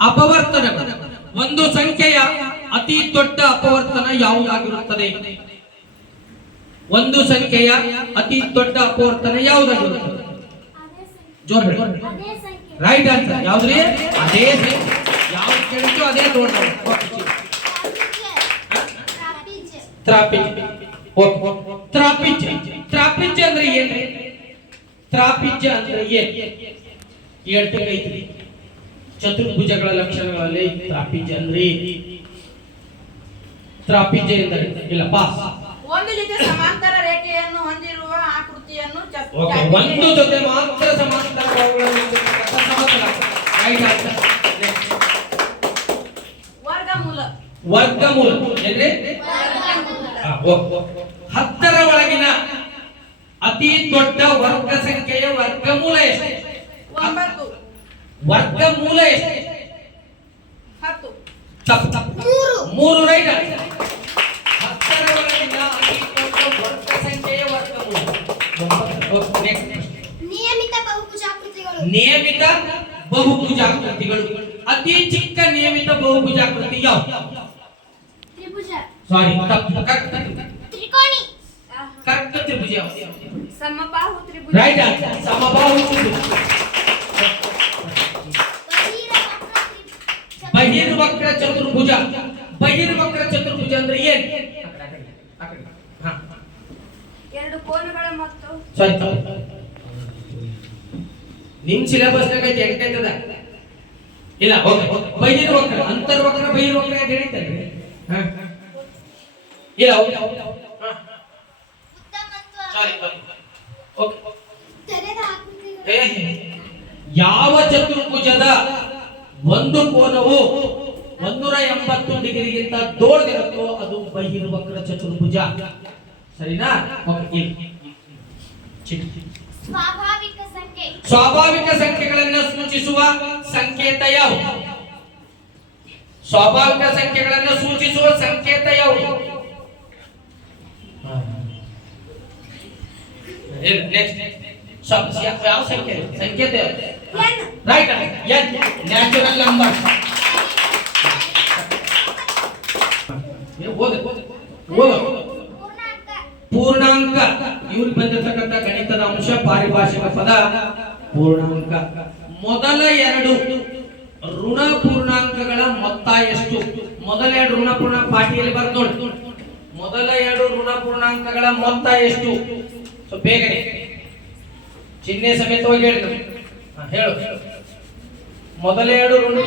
ಅಪವರ್ತನ ಒಂದು ಸಂಖ್ಯೆಯ ಅತಿ ದೊಡ್ಡ ಅಪವರ್ತನ ಯಾವುದಾಗಿರುತ್ತದೆ? ಒಂದು ಸಂಖ್ಯೆಯ ಅತಿ ದೊಡ್ಡ ಅಪವರ್ತನ ಯಾವುದಾಗಿರುತ್ತದೆ? ಜೋರ್ ರೈಟ್ ಆನ್ಸರ್ ಯಾವ್ದ್ರಿ? ಅದೇ ಯಾವ ಕೇಳಿದ್ರು ಅದೇ ನೋಡ್ತಾರೆ ತ್ರಾಪಿಜ್ ತ್ರಾಪಿಜ್ ತ್ರಾಪಿಜ್ ಅಂದ್ರೆ ಏನ್ರಿ? ತ್ರಾಪಿಜ್ ಅಂದ್ರೆ ಏನ್? ಹೇಳ್ತಂಗ ಐತ್ರಿ ಚತುರ್ಭುಜಗಳ ಲಕ್ಷಣಗಳಲ್ಲಿ ತ್ರಾಪಿಜ್ ಅಂದ್ರೆ ತ್ರಾಪಿಜ್ ಎಂದರೆ ಇಲ್ಲ ಪಾಸ್ ಒಂದು ಜೊತೆ ಸಮಾಂತರ ರೇಖೆಯನ್ನು ಹೊಂದಿರುವ ಆಕೃತಿಯನ್ನು ಓಕೆ ಒಂದು ಜೊತೆ ಮಾತ್ರ ಸಮಾಂತರ ವರ್ಗಮೂಲ. ವರ್ಗಮೂಲ ಅಂದ್ರೆ. ಹತ್ತರ ಒಳಗಿನ ಅತಿ ದೊಡ್ಡ ವರ್ಗ ಸಂಖ್ಯೆಯ ವರ್ಗಮೂಲ ಎಷ್ಟು? ಒಂಬತ್ತು. ವರ್ಗಮೂಲ ಎಷ್ಟು ಹತ್ತು ತಪ್ಪು ತಪ್ಪು ಮೂರು ರೈಟ್ ಹತ್ತರ ಒಳಗಿನ ಅತಿ ದೊಡ್ಡ ವರ್ಗ ಸಂಖ್ಯೆಯ ವರ್ಗಮೂಲ ಓಕೆ, next. ನಿಯಮಿತ ಬಹುಭುಜಾಕೃತಿಗಳು ನಿಯಮಿತ ಬಹುಭುಜಾಕೃತಿಗಳು ಅತಿ ಚಿಕ್ಕ ನಿಯಮಿತ ಬಹುಭುಜಾಕೃತಿ ಯಾವುದು ತ್ರಿಭುಜ ಸಾರಿ ತಪ್ಪು ಕರೆಕ್ಟ್ ತ್ರಿಕೋಣಿ ಕರೆಕ್ಟ್ ತ್ರಿಭುಜ ಯಾವುದು ಸಮಬಾಹು ತ್ರಿಭುಜ ರೈಟ್ ಆನ್ಸರ್ ಸಮಬಾಹು ತ್ರಿಭುಜ ಚತುರ್ಭುಜ. ಬಹಿರ್ವಕ್ರ ಚತುರ್ಭುಜ ಅಂದ್ರೆ ಏನ್? ಎರಡು ಕೋನಗಳ ಮತ್ತು? ನಿಮ್ ಸಿಲೆಬಸ್ ನಾಗ ಇಲ್ಲ ಓಕೆ ಬಹಿರ್ವಕ್ರ ಅಂತರ್ವಕ್ರ ಬಹಿರ್ವಕ್ರ ಅಂತ ಹೇಳ್ತಾರೆ ಇಲ್ಲ ಓಕೆ ಸಾರಿ ಯಾವ ಚತುರ್ಭುಜದ ಒಂದು ಕೋನವು ಒಂದೂರ ಎಂಬತ್ತು ಡಿಗ್ರಿಗಿಂತ ದೊಡ್ಡದಿರುತ್ತೋ ಅದು ಬಹಿರ್ವಕ್ರ ಚತುರ್ಭುಜ. ಸರಿನಾ? ಓಕೆ, ಇಲ್ಲಿ. ಚಿಕ್ಕ. ಸ್ವಾಭಾವಿಕ ಸಂಖ್ಯೆ. ಸ್ವಾಭಾವಿಕ ಸಂಖ್ಯೆಗಳನ್ನು ಸೂಚಿಸುವ ಸಂಕೇತ ಯಾವುದು? ಸ್ವಾಭಾವಿಕ ಸಂಖ್ಯೆಗಳನ್ನು ಸೂಚಿಸುವ ಸಂಕೇತ ಯಾವುದು? ನೆಕ್ಸ್ಟ್ ಯಾವ ಸಂಖ್ಯೆ? ಸಂಕೇತ ಯಾವುದು? N. Right N natural number ಓದ. ಓದ. ಪೂರ್ಣಾಂಕ. ಇವ್ರಿಗೆ ಬಂದಿರತಕ್ಕಂಥ ಗಣಿತದ ಅಂಶ ಪಾರಿಭಾಷಿಕ ಪದ ಪೂರ್ಣಾಂಕ. ಮೊದಲ ಎರಡು ಋಣ ಪೂರ್ಣಾಂಕಗಳ ಮೊತ್ತ ಎಷ್ಟು? ಮೊದಲ ಎರಡು ಋಣ ಪೂರ್ಣಾಂಕ ಪಾಟಿಯಲ್ಲಿ ಬರ್ದು ಮೊದಲ ಎರಡು ಋಣ ಪೂರ್ಣಾಂಕಗಳ ಮೊತ್ತ ಎಷ್ಟು? ಬೇಗನೆ. ಚಿಹ್ನೆ ಸಮೇತವಾಗಿ ಹೇಳಿದ್ರು ಹೇಳು ಮೊದಲ ಎರಡು ಋಣ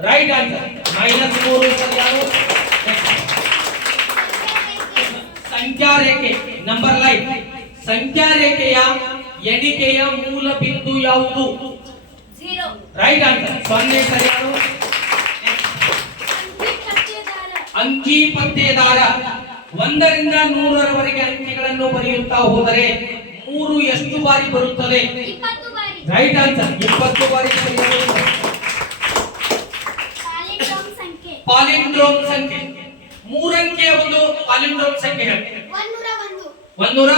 ರೈಟ್ ಆನ್ಸರ್ ಮೈನಸ್ ಮೂರು ಸಂಖ್ಯಾ ರೇಖೆ ನಂಬರ್ ಲೈನ್ ಸಂಖ್ಯಾ ರೇಖೆಯ ಎಣಿಕೆಯ ಮೂಲ ಬಿಂದು ಯಾವುದು? ರೈಟ್ ಆನ್ಸರ್ ಸೊನ್ನೆ ಸರಿಯಾದ ಅಂಕಿ ಪತ್ತೆದಾರ ಒಂದರಿಂದ ನೂರರವರೆಗೆ ಅಂಕಿಗಳನ್ನು ಬರೆಯುತ್ತಾ ಹೋದರೆ ಮೂರು ಎಷ್ಟು ಬಾರಿ ಬರುತ್ತದೆ? ರೈಟ್ ಆನ್ಸರ್ ಇಪ್ಪತ್ತು ಬಾರಿ ಪಾಲಿಂಡ್ರೋಮ್ ಸಂಖ್ಯೆ. ಮೂರಂಕೆಯ ಒಂದು ಪಾಲಿಂಡ್ರೋಮ್ ಸಂಖ್ಯೆ ಹೇಳಿ. ಒಂದೂರ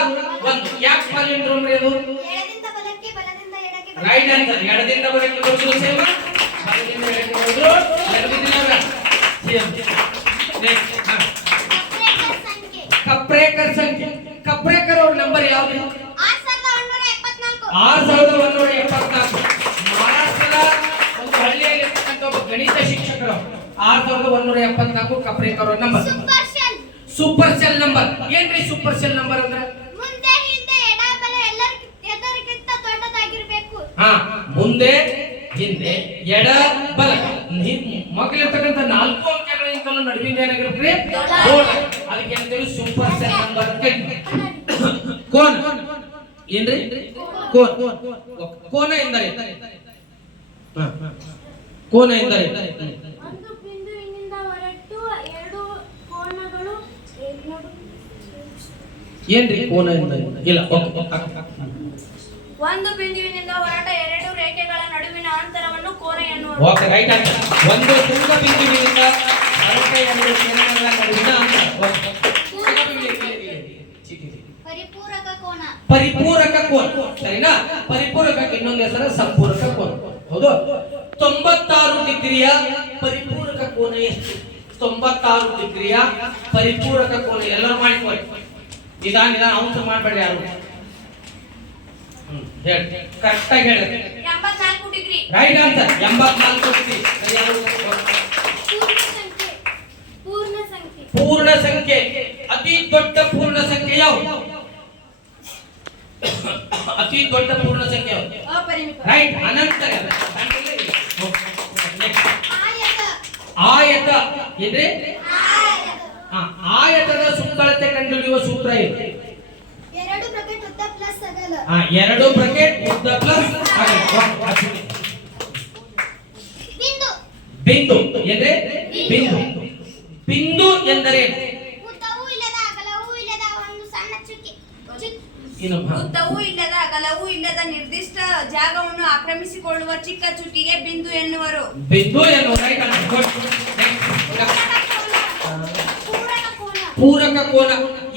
ಒಂದು. ಯಾಕೆ ಪಾಲಿಂಡ್ರೋಮ್ ರೀ ಅದು? ರೈಟ್ ಆನ್ಸರ್ ಎಡದಿಂದ ಬಲಕ್ಕೆ ಬರುವುದು ಸೇಮ ಬಲದಿಂದ ಎಡಕ್ಕೆ ಬರುವುದು ಎಡದಿಂದ ಸೇಮ್ ನೆಕ್ಸ್ಟ್ ಕಪ್ರೇಕರ್ ಸಂಖ್ಯೆ. ಕಪ್ರೇಕರ್ ಅವ್ರ ನಂಬರ್ ಯಾವುದು? ಆರ್ ಸಾವಿರದ ಒಂದೂರ ಎಪ್ಪತ್ನಾಲ್ಕು. ಮಹಾರಾಷ್ಟ್ರದ ಒಂದು ಹಳ್ಳಿಯಲ್ಲಿ ಇರ್ತಕ್ಕಂಥ ಒಬ್ಬ ಗಣಿತ ಶಿಕ್ಷಕರು ಆರು ಸಾವಿರದ ಒಂದೂರ ಎಪ್ಪತ್ನಾಲ್ಕು ಕಪ್ರಿ ಕರೋ ನಂಬರ್ ಸೂಪರ್ ಸೆಲ್ ನಂಬರ್ ಏನ್ರಿ ಸೂಪರ್ ಸೆಲ್ ನಂಬರ್ ಅಂದ್ರೆ? ಹಾ ಮುಂದೆ ಹಿಂದೆ ಎಡ ಬಲ. ಮಕ್ಕಳಿರ್ತಕ್ಕಂಥ ನಾಲ್ಕು ಅಂಕೆಗಳಿಂದಲೂ ನಡುವಿನ ಏನಾಗಿರುತ್ತೆ ಅದಕ್ಕೆ ಏನಂತೀವಿ ಸೂಪರ್ ಸೆಲ್ ನಂಬರ್. ಕೋನ. ಏನ್ರಿ? ಕೋನ. ಕೋನ ಎಂದರೆ? ಹಾ. ಕೋನ ಎಂದರೆ ಒಂದು ಬಿಂದುವಿನಿಂದ ಹೊರಟು ಎರಡು ಕೋನಗಳು ಏನ್ರಿ ಕೋನ ಇಲ್ಲ ಓಕೆ ಒಂದು ಬಿಂದುವಿನಿಂದ ಹೊರಟ ಎರಡು ರೇಖೆಗಳ ನಡುವಿನ ಅಂತರವನ್ನು ಕೋನ ಎನ್ನುವ ಓಕೆ ರೈಟ್ ಆನ್ಸರ್. ಒಂದು ತುಂಗ ಬಿಂದುವಿನಿಂದ ಹೊರಟ ಎರಡು ರೇಖೆಗಳ ನಡುವಿನ. ಪರಿಪೂರಕ ಕೋನ. ಪರಿಪೂರಕ ಕೋನ. ಸರಿನಾ? ಪರಿಪೂರಕ ಇನ್ನೊಂದು ಹೆಸರು ಸಂಪೂರಕ ಕೋನ. ಹೌದು? ತೊಂಬತ್ತಾರು ಡಿಗ್ರಿಯ ಪರಿಪೂರಕ ಕೋನ ಎಷ್ಟು? ತೊಂಬತ್ತಾರು ಡಿಗ್ರಿಯ ಪರಿಪೂರಕ ಕೋನ. ಎಲ್ಲರೂ ಮಾಡಿಕೊಳ್ಳಿ ನಿಧಾನ ನಿಧಾನ ಅವಸರ ಮಾಡಬೇಡಿ ಯಾರು? ಹೇಳಿ. ಕರೆಕ್ಟಾಗಿ ಹೇಳಿ. ರೈಟ್ ಆನ್ಸರ್ ಎಂಬತ್ನಾಲ್ಕು ಡಿಗ್ರಿ ಪೂರ್ಣ ಸಂಖ್ಯೆ. ಅತಿ ದೊಡ್ಡ ಪೂರ್ಣ ಸಂಖ್ಯೆ ಯಾವುದು? ಅತಿ ದೊಡ್ಡ ಪೂರ್ಣ ಸಂಖ್ಯೆ ರೈಟ್ ಅನಂತ. ಆಯತ. ಆಯತ. ಅಂದ್ರೆ ಸೂತ್ರ ಇದೆ ಎರಡು ಬ್ರಾಕೆಟ್ ಉದ್ದ ಪ್ಲಸ್ ಅಗಲ ಆ, ಎರಡು ಬ್ರಾಕೆಟ್ ಉದ್ದ ಪ್ಲಸ್ ಬಿಂದು. ಬಿಂದು. ಎಂದ್ರೆ ಬಿಂದು. ಬಿಂದು. ಎಂದರೆ ಉದ್ದವೂ ಇಲ್ಲದ ಅಗಲವೂ ಇಲ್ಲದ ಒಂದು ಸಣ್ಣ ಚುಕ್ಕಿ. ಚುಕ್- ಏನು ಉದ್ದವೂ ಇಲ್ಲದ ಅಗಲವೂ ಇಲ್ಲದ ನಿರ್ದಿಷ್ಟ ಜಾಗವನ್ನು ಆಕ್ರಮಿಸಿಕೊಳ್ಳುವ ಚಿಕ್ಕ ಚುಕ್ಕಿಗೆ ಬಿಂದು ಎನ್ನುವರು. ಬಿಂದು ಎನ್ನುವ ರೈಟ್ ಪೂರಕ ಕೋನ ಪೂರಕ ಕೋನ.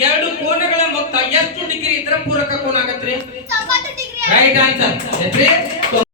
ಎರಡು ಕೋನಗಳ ಮೊತ್ತ. ಎಷ್ಟು ಡಿಗ್ರಿ ಇದ್ರೆ ಪೂರಕ ಕೋನ ಆಗತ್ರಿ ರೈಟ್ ಆನ್ಸರ್